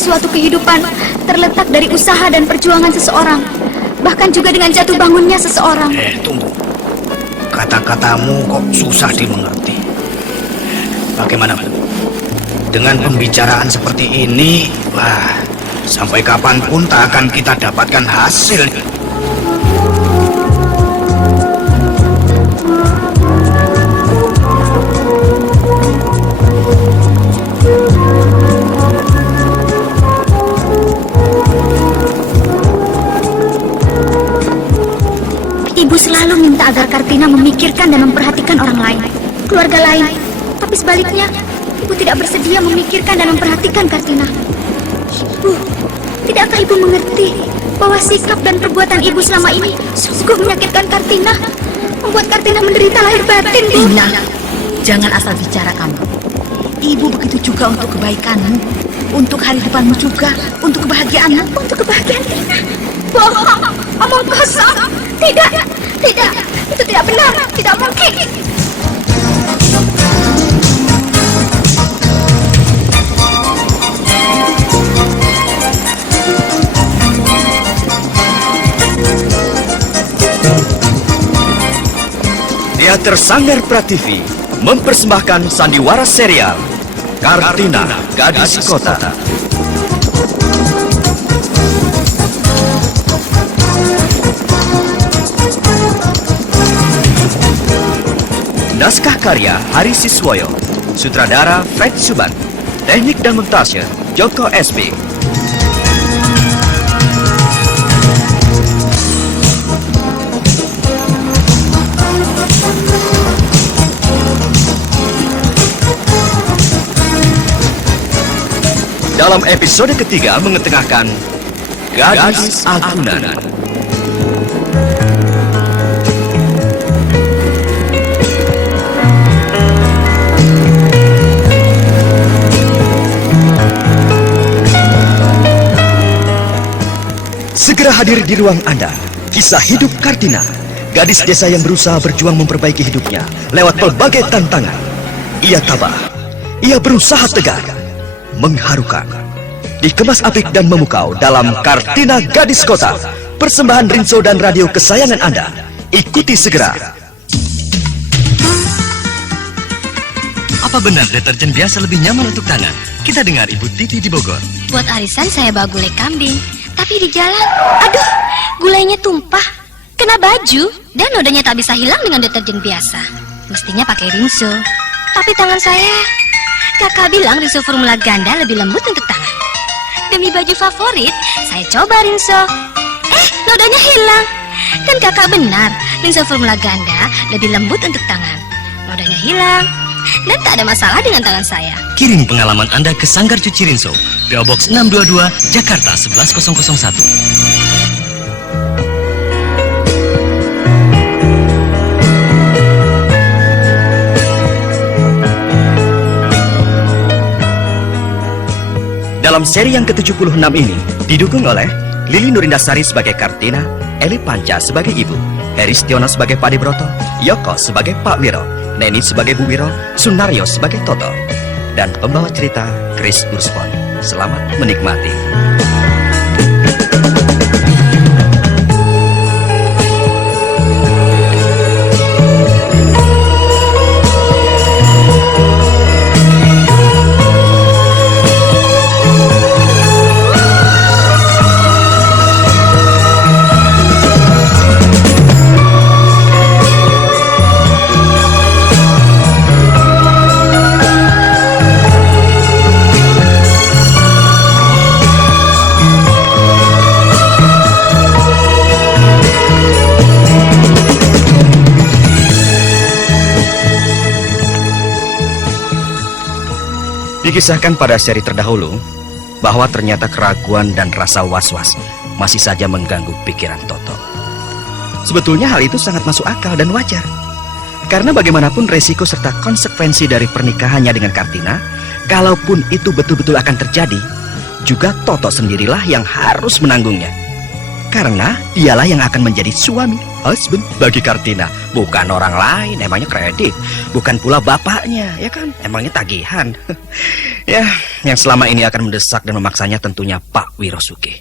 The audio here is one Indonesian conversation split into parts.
suatu kehidupan terletak dari usaha dan perjuangan seseorang, bahkan juga dengan jatuh bangunnya seseorang. Tunggu. Kata-katamu kok susah dimengerti. Bagaimana? Dengan pembicaraan seperti ini, sampai kapanpun tak akan kita dapatkan hasil. Ibu selalu minta agar Kartina memikirkan dan memperhatikan orang lain, keluarga lain. Tapi sebaliknya, Ibu tidak bersedia memikirkan dan memperhatikan Kartina. Ibu, tidakkah Ibu mengerti bahwa sikap dan perbuatan Ibu selama ini sungguh menyakitkan Kartina, membuat Kartina menderita lahir batin, Bu? Tina, jangan asal bicara kamu. Ibu begitu juga untuk kebaikanmu, untuk hari depanmu juga, untuk kebahagiaanmu. Untuk kebahagiaan Tina. Bohong, omong kosong. Tidak, itu tidak benar, tidak mungkin. Teater Sanggar Prativi mempersembahkan sandiwara serial Kartina, Gadis Kota. Naskah karya Hari Siswoyo, sutradara Fred Suban, teknik dan montase Joko SB. Dalam episode ketiga mengetengahkan Gadis Agunan. Segera hadir di ruang Anda, kisah hidup Kartina, gadis desa yang berusaha berjuang memperbaiki hidupnya lewat berbagai tantangan. Ia tabah, ia berusaha tegar, mengharukan, dikemas apik dan memukau dalam Kartina Gadis Kota, persembahan Rinso dan radio kesayangan Anda. Ikuti segera. Apa benar deterjen biasa lebih nyaman untuk tangan? Kita dengar Ibu Titi di Bogor. Buat arisan saya bawa gulai kambing, tapi di jalan, aduh, gulainya tumpah, kena baju, dan nodanya tak bisa hilang dengan deterjen biasa. Mestinya pakai Rinso, tapi tangan saya, kakak bilang Rinso formula ganda lebih lembut untuk tangan. Demi baju favorit, saya coba Rinso. Nodanya hilang. Kan kakak benar, Rinso formula ganda lebih lembut untuk tangan. Nodanya hilang, dan tak ada masalah dengan tangan saya. Kirim pengalaman Anda ke Sanggar Cuci Rinso, PO Box 622, Jakarta 11001. Dalam seri yang ke-76 ini, didukung oleh Lili Nurindasari sebagai Kartina, Eli Panca sebagai Ibu, Heri Stiono sebagai Pak Debroto, Yoko sebagai Pak Wiro, Neni sebagai Bu Wiro, Sunario sebagai Toto, dan pembawa cerita Chris Urspon. Selamat menikmati. Dikisahkan pada seri terdahulu bahwa ternyata keraguan dan rasa was-was masih saja mengganggu pikiran Toto. Sebetulnya hal itu sangat masuk akal dan wajar, karena bagaimanapun resiko serta konsekuensi dari pernikahannya dengan Kartina, kalaupun itu betul-betul akan terjadi, juga Toto sendirilah yang harus menanggungnya. Karena dialah yang akan menjadi suami, husband bagi Kartina. Bukan orang lain, emangnya kredit. Bukan pula bapaknya, ya kan? Emangnya tagihan. Ya, yang selama ini akan mendesak dan memaksanya tentunya Pak Wirosuke.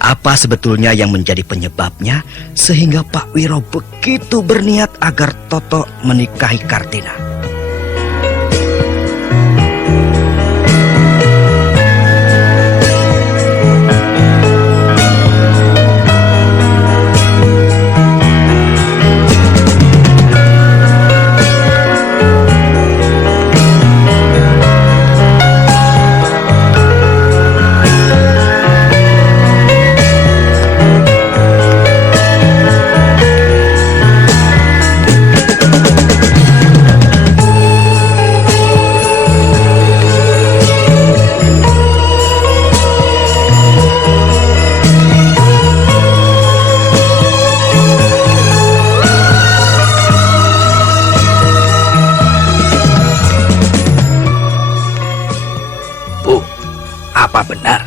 Apa sebetulnya yang menjadi penyebabnya sehingga Pak Wiro begitu berniat agar Toto menikahi Kartina? Apa benar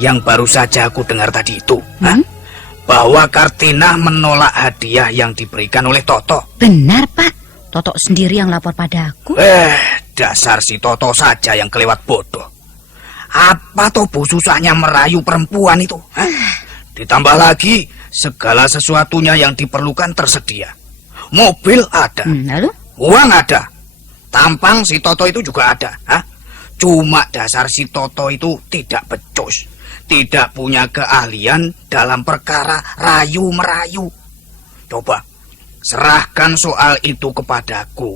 yang baru saja aku dengar tadi itu? Bahwa Kartina menolak hadiah yang diberikan oleh Toto? Benar, Pak. Toto sendiri yang lapor padaku. Dasar si Toto saja yang kelewat bodoh. Apa toh bu susahnya merayu perempuan itu? Ditambah lagi segala sesuatunya yang diperlukan tersedia. Mobil ada, Lalu? uang ada, tampang si Toto itu juga ada. Cuma dasar si Toto itu tidak becus, tidak punya keahlian dalam perkara rayu-merayu. Coba, serahkan soal itu kepadaku.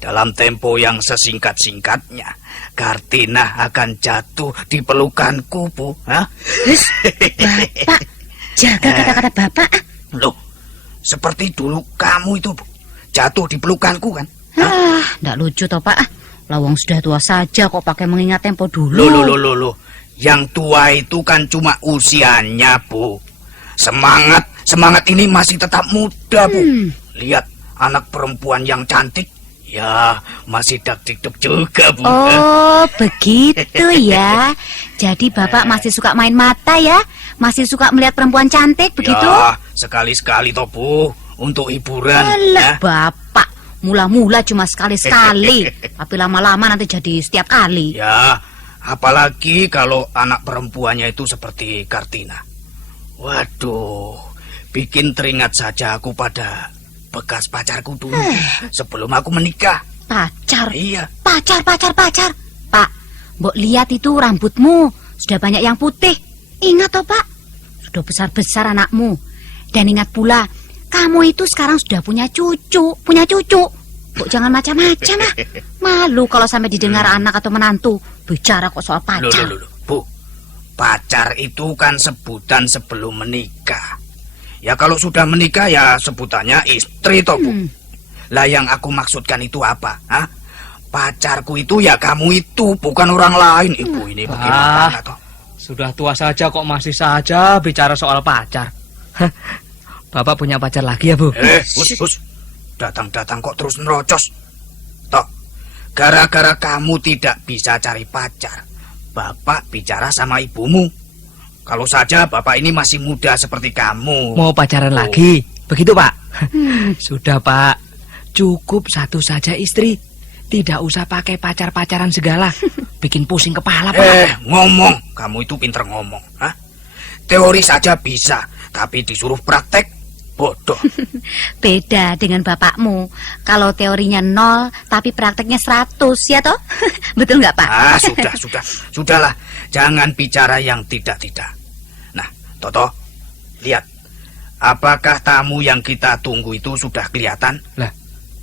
Dalam tempo yang sesingkat-singkatnya, Kartina akan jatuh di pelukanku, Bu. Bapak, jaga kata-kata Bapak. Loh, seperti dulu kamu itu, Bu. Jatuh di pelukanku, kan? Nggak lucu toh, Pak. Lawang sudah tua saja kok pakai mengingat tempo dulu. Loh. Yang tua itu kan cuma usianya, Bu. Semangat ini masih tetap muda, Bu. Lihat anak perempuan yang cantik. Ya, masih dak-dik-duk juga, Bu. Oh, begitu ya. Jadi Bapak masih suka main mata ya? Masih suka melihat perempuan cantik, begitu? Ya, sekali-sekali toh, Bu. Untuk hiburan. Alah, Bapak. Mula-mula cuma sekali-sekali. Tapi lama-lama nanti jadi setiap kali. Ya, apalagi kalau anak perempuannya itu seperti Kartina. Waduh, bikin teringat saja aku pada bekas pacarku dulu sebelum aku menikah. Pacar? Iya. Pacar. Pak, mbok lihat itu rambutmu. Sudah banyak yang putih. Ingat toh, Pak? Sudah besar-besar anakmu. Dan ingat pula, kamu itu sekarang sudah punya cucu. Kok jangan macam-macam ah. Malu kalau sampai didengar anak atau menantu bicara kok soal pacar. Loh, Bu. Pacar itu kan sebutan sebelum menikah. Ya kalau sudah menikah ya sebutannya istri toh, Bu. Lah yang aku maksudkan itu apa? Pacarku itu ya kamu itu, bukan orang lain. Ibu ini bagaimana toh? Sudah tua saja kok masih saja bicara soal pacar. Bapak punya pacar lagi ya, Bu? Hus. Datang-datang kok terus nerocos. Toh, gara-gara kamu tidak bisa cari pacar, Bapak bicara sama ibumu. Kalau saja Bapak ini masih muda seperti kamu. Mau pacaran lagi? Begitu, Pak? Sudah, Pak. Cukup satu saja istri. Tidak usah pakai pacar-pacaran segala. Bikin pusing kepala, Pak. Ngomong. Kamu itu pinter ngomong. Teori saja bisa, tapi disuruh praktek. Bodoh. Beda dengan bapakmu. Kalau teorinya 0, tapi prakteknya 100, ya toh? Betul nggak, Pak? Sudahlah. Jangan bicara yang tidak-tidak. Nah, Toto, lihat. Apakah tamu yang kita tunggu itu sudah kelihatan? Lah,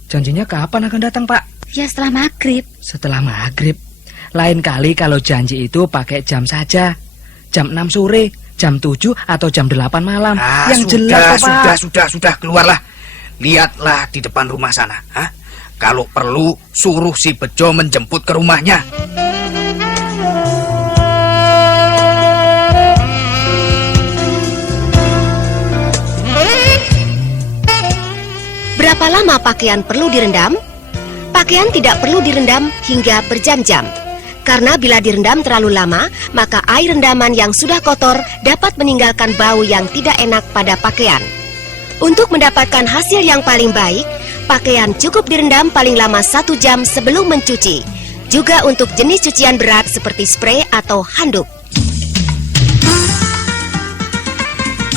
janjinya kapan akan datang, Pak? Ya setelah maghrib. Setelah maghrib. Lain kali kalau janji itu pakai jam saja. Jam 6 sore. Jam 7 atau jam 8 malam. Yang jelas, Pak. Sudah, keluarlah. Lihatlah di depan rumah sana. Kalau perlu, suruh si Bejo menjemput ke rumahnya. Berapa lama pakaian perlu direndam? Pakaian tidak perlu direndam hingga berjam-jam. Karena bila direndam terlalu lama, maka air rendaman yang sudah kotor dapat meninggalkan bau yang tidak enak pada pakaian. Untuk mendapatkan hasil yang paling baik, pakaian cukup direndam paling lama 1 jam sebelum mencuci. Juga untuk jenis cucian berat seperti spray atau handuk.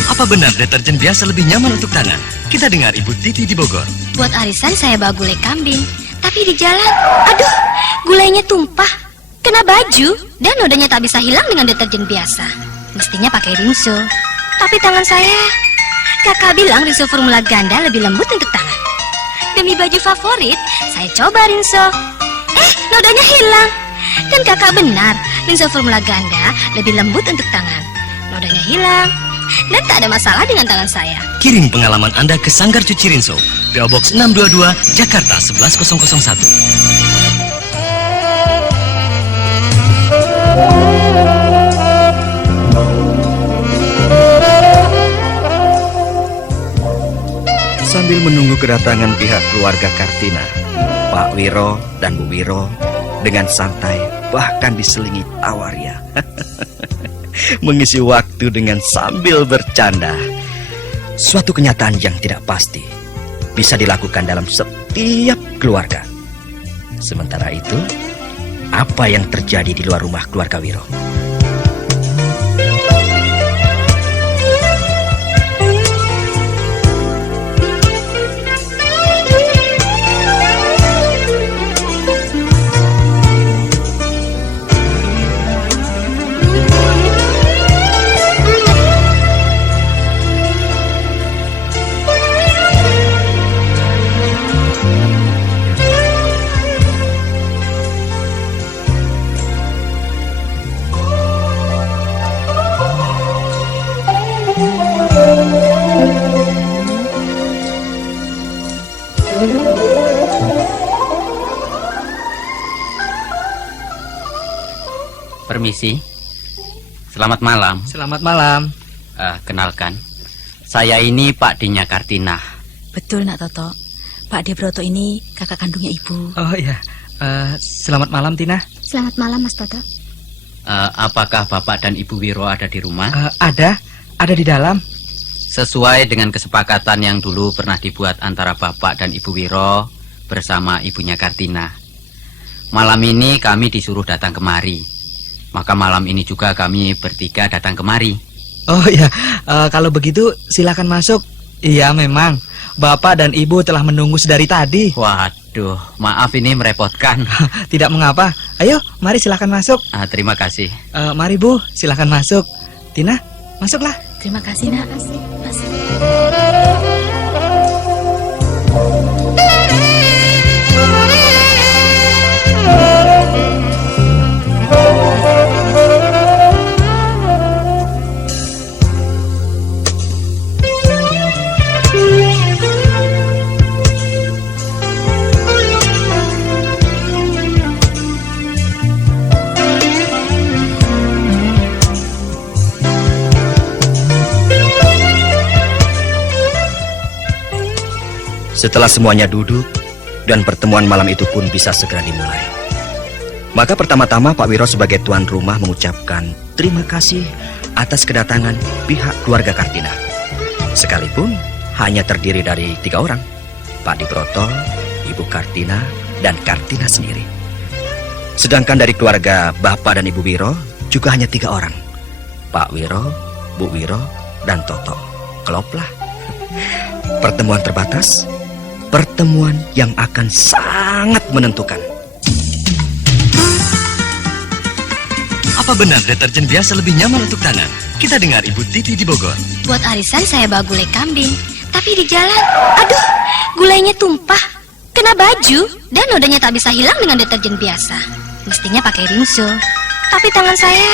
Apa benar deterjen biasa lebih nyaman untuk tangan? Kita dengar Ibu Titi di Bogor. Buat arisan saya bawa gulai kambing, tapi di jalan, aduh, gulainya tumpah, kena baju, dan nodanya tak bisa hilang dengan deterjen biasa. Mestinya pakai rinso, tapi tangan saya, kakak bilang rinso formula ganda lebih lembut untuk tangan. Demi baju favorit, saya coba rinso. Nodanya hilang. Dan kakak benar, rinso formula ganda lebih lembut untuk tangan. Nodanya hilang, dan tak ada masalah dengan tangan saya. Kirim pengalaman Anda ke Sanggar Cuci Rinso, PO Box 622, Jakarta 11001. Sambil menunggu kedatangan pihak keluarga Kartina, Pak Wiro dan Bu Wiro dengan santai bahkan diselingi tawa ria mengisi waktu dengan sambil bercanda. Suatu kenyataan yang tidak pasti bisa dilakukan dalam setiap keluarga. Sementara itu, apa yang terjadi di luar rumah keluarga Wiro? Permisi. Selamat malam. Selamat malam. Kenalkan, saya ini Pak Dinya Kartina. Betul, Nak Toto. Pak Debroto ini kakak kandungnya Ibu. Oh iya. Selamat malam, Tina. Selamat malam, Mas Toto. Apakah Bapak dan Ibu Wiro ada di rumah? Ada di dalam. Sesuai dengan kesepakatan yang dulu pernah dibuat antara Bapak dan Ibu Wiro bersama ibunya Kartina. Malam ini kami disuruh datang kemari. Maka malam ini juga kami bertiga datang kemari. Oh iya, kalau begitu silakan masuk. Iya memang, Bapak dan Ibu telah menunggu sedari tadi. Waduh, maaf ini merepotkan. Tidak mengapa. Ayo, mari silakan masuk. Terima kasih. Mari Bu, silakan masuk. Tina, masuklah. Terima kasih, Nak. Setelah semuanya duduk dan pertemuan malam itu pun bisa segera dimulai, maka pertama-tama Pak Wiro sebagai tuan rumah mengucapkan terima kasih atas kedatangan pihak keluarga Kartina. Sekalipun hanya terdiri dari 3 orang, Pak Dibroto, Ibu Kartina, dan Kartina sendiri. Sedangkan dari keluarga Bapak dan Ibu Wiro juga hanya 3 orang, Pak Wiro, Bu Wiro, dan Toto. Kloplah. Pertemuan terbatas, pertemuan yang akan sangat menentukan. Apa benar deterjen biasa lebih nyaman untuk tangan? Kita dengar Ibu Titi di Bogor. Buat arisan saya bawa gulai kambing, tapi di jalan, aduh, gulainya tumpah, kena baju, dan nodanya tak bisa hilang dengan deterjen biasa. Mestinya pakai rinso, tapi tangan saya,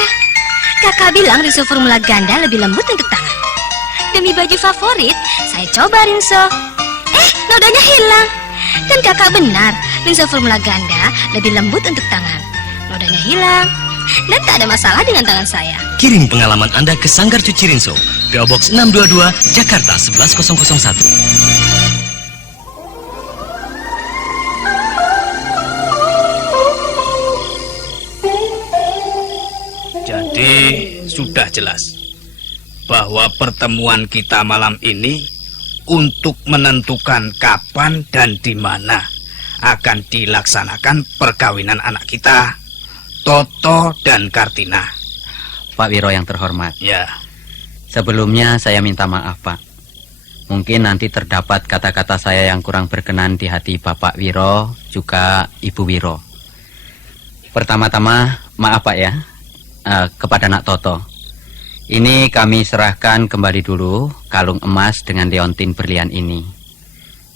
kakak bilang rinso formula ganda lebih lembut untuk tangan. Demi baju favorit, saya coba rinso. Nodanya hilang. Dan kakak benar, rinso formula ganda lebih lembut untuk tangan. Nodanya hilang, dan tak ada masalah dengan tangan saya. Kirim pengalaman Anda ke Sanggar Cuci Rinso, PO Box 622, Jakarta 11001. sudah jelas bahwa pertemuan kita malam ini untuk menentukan kapan dan di mana akan dilaksanakan perkawinan anak kita, Toto dan Kartina. Pak Wiro yang terhormat, Ya, sebelumnya saya minta maaf, Pak. Mungkin nanti terdapat kata-kata saya yang kurang berkenan di hati Bapak Wiro, juga Ibu Wiro. Pertama-tama, maaf Pak ya, kepada Nak Toto. Ini kami serahkan kembali dulu kalung emas dengan leontin berlian ini.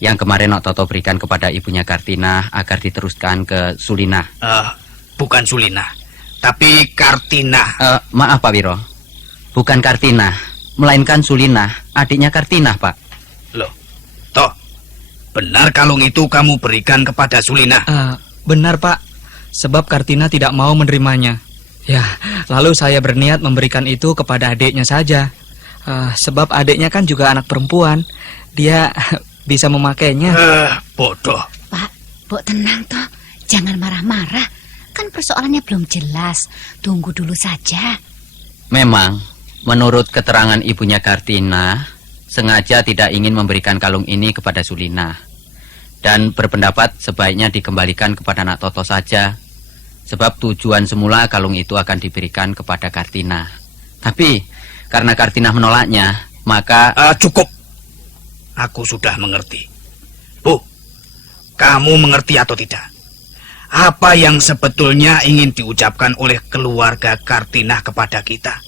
Yang kemarin Nak Toto berikan kepada ibunya Kartina agar diteruskan ke Sulinah. bukan Sulinah, tapi Kartina. Maaf Pak Wiro, bukan Kartina, melainkan Sulinah, adiknya Kartina, Pak. Loh, Toh, benar kalung itu kamu berikan kepada Sulinah? Benar Pak, sebab Kartina tidak mau menerimanya. Ya, lalu saya berniat memberikan itu kepada adiknya saja. Sebab adiknya kan juga anak perempuan, dia bisa memakainya. Bodoh. Pak, Mbok tenang toh, jangan marah-marah. Kan persoalannya belum jelas, tunggu dulu saja. Memang, menurut keterangan ibunya Kartina, sengaja tidak ingin memberikan kalung ini kepada Sulinah. Dan berpendapat sebaiknya dikembalikan kepada Nak Toto saja. Sebab tujuan semula kalung itu akan diberikan kepada Kartina. Tapi, karena Kartina menolaknya, maka... Cukup. Aku sudah mengerti. Bu, kamu mengerti atau tidak? Apa yang sebetulnya ingin diucapkan oleh keluarga Kartina kepada kita?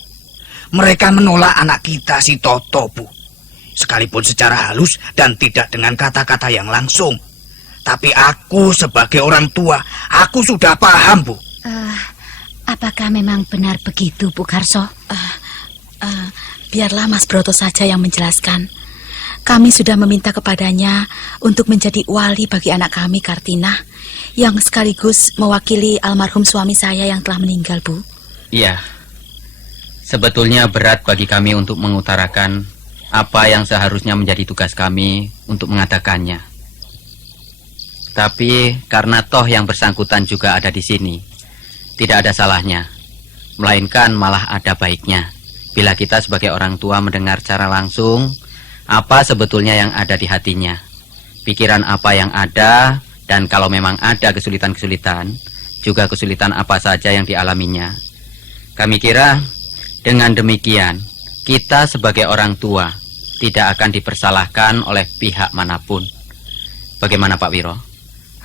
Mereka menolak anak kita si Toto, Bu. Sekalipun secara halus dan tidak dengan kata-kata yang langsung. Tapi aku sebagai orang tua, aku sudah paham, Bu. Apakah memang benar begitu, Bu Karso? Biarlah Mas Broto saja yang menjelaskan. Kami sudah meminta kepadanya untuk menjadi wali bagi anak kami, Kartina, yang sekaligus mewakili almarhum suami saya yang telah meninggal, Bu. Iya, sebetulnya berat bagi kami untuk mengutarakan apa yang seharusnya menjadi tugas kami untuk mengatakannya. Tapi karena toh yang bersangkutan juga ada di sini, tidak ada salahnya, melainkan malah ada baiknya bila kita sebagai orang tua mendengar secara langsung apa sebetulnya yang ada di hatinya, pikiran apa yang ada, dan kalau memang ada kesulitan-kesulitan, juga kesulitan apa saja yang dialaminya. Kami kira dengan demikian kita sebagai orang tua tidak akan dipersalahkan oleh pihak manapun. Bagaimana Pak Wiro?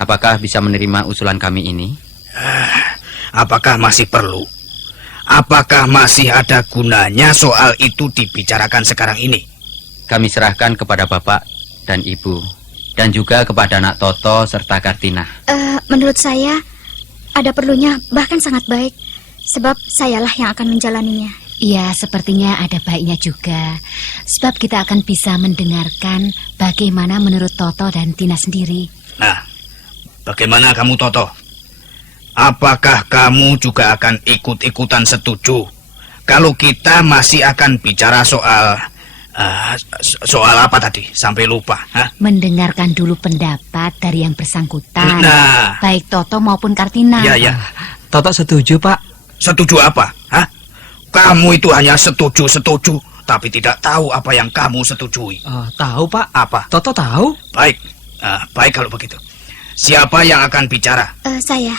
Apakah bisa menerima usulan kami ini? Apakah masih perlu? Apakah masih ada gunanya soal itu dibicarakan sekarang ini? Kami serahkan kepada Bapak dan Ibu, dan juga kepada Nak Toto serta Kartina. Menurut saya, ada perlunya, bahkan sangat baik. Sebab sayalah yang akan menjalaninya. Iya, sepertinya ada baiknya juga. Sebab kita akan bisa mendengarkan bagaimana menurut Toto dan Tina sendiri. Nah, bagaimana kamu, Toto? Apakah kamu juga akan ikut-ikutan setuju kalau kita masih akan bicara soal apa tadi? Sampai lupa. Mendengarkan dulu pendapat dari yang bersangkutan. Nah, baik Toto maupun Kartina. Ya. Toto setuju, Pak. Setuju apa? Kamu itu hanya setuju, tapi tidak tahu apa yang kamu setujui. Tahu, Pak. Apa? Toto tahu. Baik, baik kalau begitu. Siapa yang akan bicara? Saya.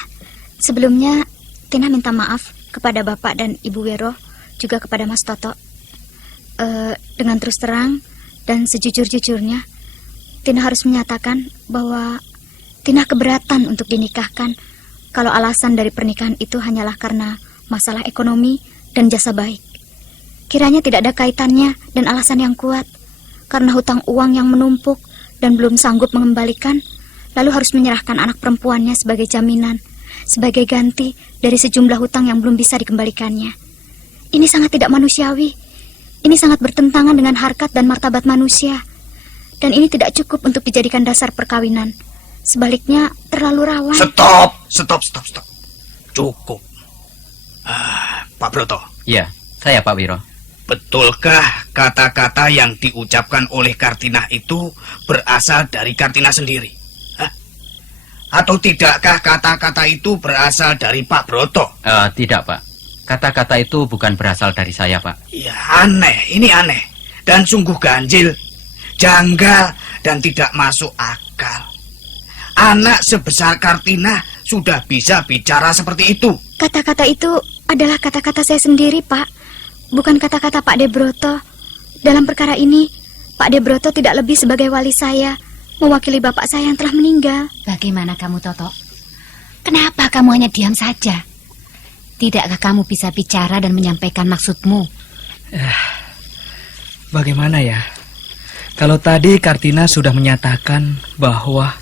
Sebelumnya, Tina minta maaf kepada Bapak dan Ibu Wiro, juga kepada Mas Toto. Dengan terus terang dan sejujur-jujurnya, Tina harus menyatakan bahwa Tina keberatan untuk dinikahkan kalau alasan dari pernikahan itu hanyalah karena masalah ekonomi dan jasa baik. Kiranya tidak ada kaitannya dan alasan yang kuat, karena hutang uang yang menumpuk dan belum sanggup mengembalikan, lalu harus menyerahkan anak perempuannya sebagai jaminan, sebagai ganti dari sejumlah hutang yang belum bisa dikembalikannya. Ini sangat tidak manusiawi. Ini sangat bertentangan dengan harkat dan martabat manusia. Dan ini tidak cukup untuk dijadikan dasar perkawinan. Sebaliknya, terlalu rawan. Stop. Cukup. Pak Broto. Iya, saya Pak Wiro. Betulkah kata-kata yang diucapkan oleh Kartina itu berasal dari Kartina sendiri? Atau tidakkah kata-kata itu berasal dari Pak Broto? Tidak, Pak. Kata-kata itu bukan berasal dari saya, Pak. Ya aneh, ini aneh. Dan sungguh ganjil, janggal, dan tidak masuk akal. Anak sebesar Kartina sudah bisa bicara seperti itu. Kata-kata itu adalah kata-kata saya sendiri, Pak. Bukan kata-kata Pak De Broto. Dalam perkara ini, Pak De Broto tidak lebih sebagai wali saya, mewakili bapak saya yang telah meninggal. Bagaimana kamu, Toto? Kenapa kamu hanya diam saja? Tidakkah kamu bisa bicara dan menyampaikan maksudmu? Bagaimana ya? Kalau tadi Kartina sudah menyatakan bahwa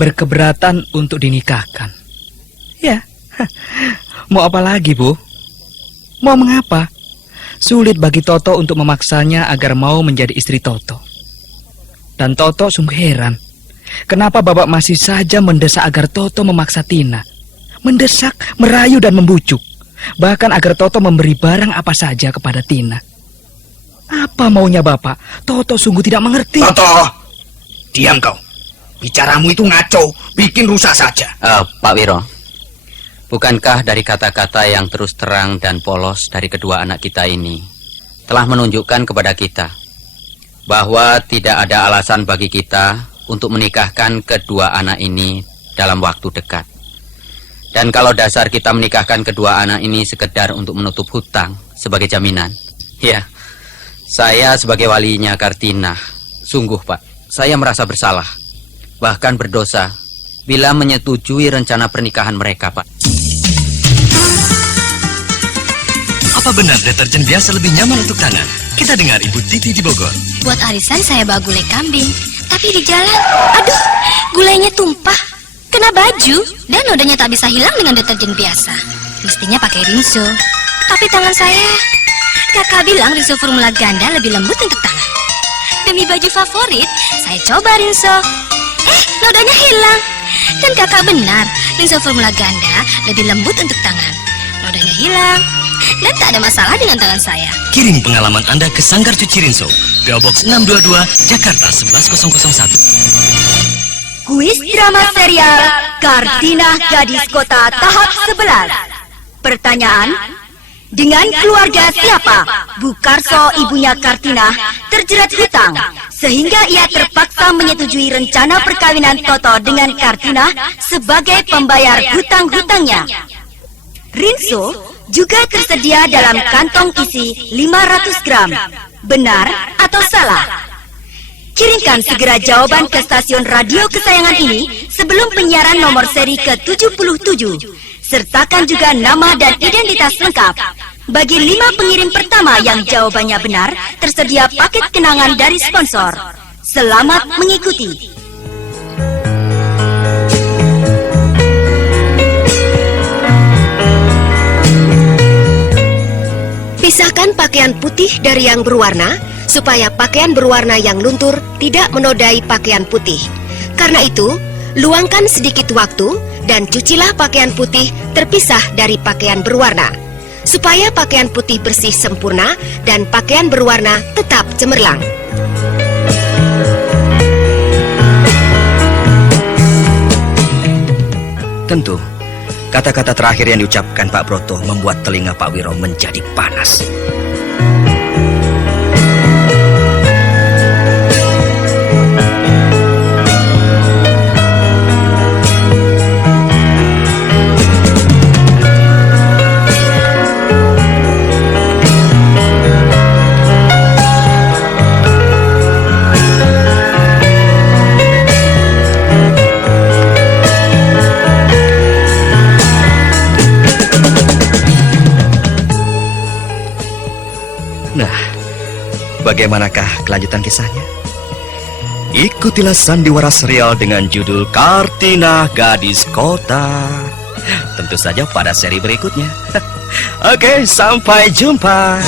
berkeberatan untuk dinikahkan. Ya, mau apa lagi, Bu? Mau mengapa? Sulit bagi Toto untuk memaksanya agar mau menjadi istri Toto. Dan Toto sungguh heran. Kenapa Bapak masih saja mendesak agar Toto memaksa Tina? Mendesak, merayu dan membujuk. Bahkan agar Toto memberi barang apa saja kepada Tina. Apa maunya Bapak? Toto sungguh tidak mengerti. Toto, diam kau. Bicaramu itu ngaco, bikin rusak saja. Pak Wiro, bukankah dari kata-kata yang terus terang dan polos dari kedua anak kita ini telah menunjukkan kepada kita bahwa tidak ada alasan bagi kita untuk menikahkan kedua anak ini dalam waktu dekat. Dan kalau dasar kita menikahkan kedua anak ini sekedar untuk menutup hutang sebagai jaminan, ya, saya sebagai walinya Kartina, sungguh Pak, saya merasa bersalah, bahkan berdosa bila menyetujui rencana pernikahan mereka, Pak. Apa benar deterjen biasa lebih nyaman untuk tangan? Kita dengar Ibu Titi di Bogor. Buat arisan saya bawa gulai kambing, tapi di jalan, aduh, gulainya tumpah. Kena baju, dan nodanya tak bisa hilang dengan deterjen biasa. Mestinya pakai rinso. Tapi tangan saya, kakak bilang rinso formula ganda lebih lembut untuk tangan. Demi baju favorit, saya coba rinso. Nodanya hilang. Dan kakak benar, rinso formula ganda lebih lembut untuk tangan. Nodanya hilang, dan tak ada masalah dengan tangan saya. Kirim pengalaman Anda ke Sanggar Cuci Rinso, PO Box 622, Jakarta 11001. Kuis drama serial Kartina Gadis Kota tahap 11. Pertanyaan: dengan keluarga siapa Bu Karso, ibunya Kartina, terjerat hutang sehingga ia terpaksa menyetujui rencana perkawinan Toto dengan Kartina sebagai pembayar hutang-hutangnya? Rinso juga tersedia dalam kantong isi 500 gram. Benar atau salah? Kirimkan segera jawaban ke stasiun radio kesayangan ini sebelum penyiaran nomor seri ke-77. Sertakan juga nama dan identitas lengkap. Bagi 5 pengirim pertama yang jawabannya benar, tersedia paket kenangan dari sponsor. Selamat mengikuti. Pisahkan pakaian putih dari yang berwarna, supaya pakaian berwarna yang luntur tidak menodai pakaian putih. Karena itu, luangkan sedikit waktu dan cucilah pakaian putih terpisah dari pakaian berwarna, supaya pakaian putih bersih sempurna dan pakaian berwarna tetap cemerlang. Tentu, kata-kata terakhir yang diucapkan Pak Broto membuat telinga Pak Wiro menjadi panas. Bagaimanakah kelanjutan kisahnya? Ikutilah sandiwara serial dengan judul Kartina Gadis Kota. Tentu saja pada seri berikutnya. Oke, sampai jumpa.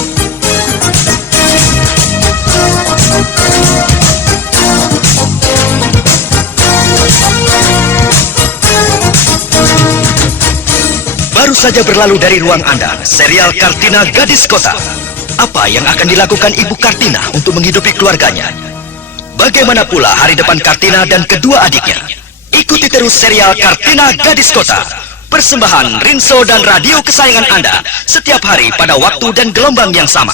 Baru saja berlalu dari ruang Anda, serial Kartina Gadis Kota. Apa yang akan dilakukan Ibu Kartina untuk menghidupi keluarganya? Bagaimana pula hari depan Kartina dan kedua adiknya? Ikuti terus serial Kartina Gadis Kota. Persembahan Rinso dan radio kesayangan Anda setiap hari pada waktu dan gelombang yang sama.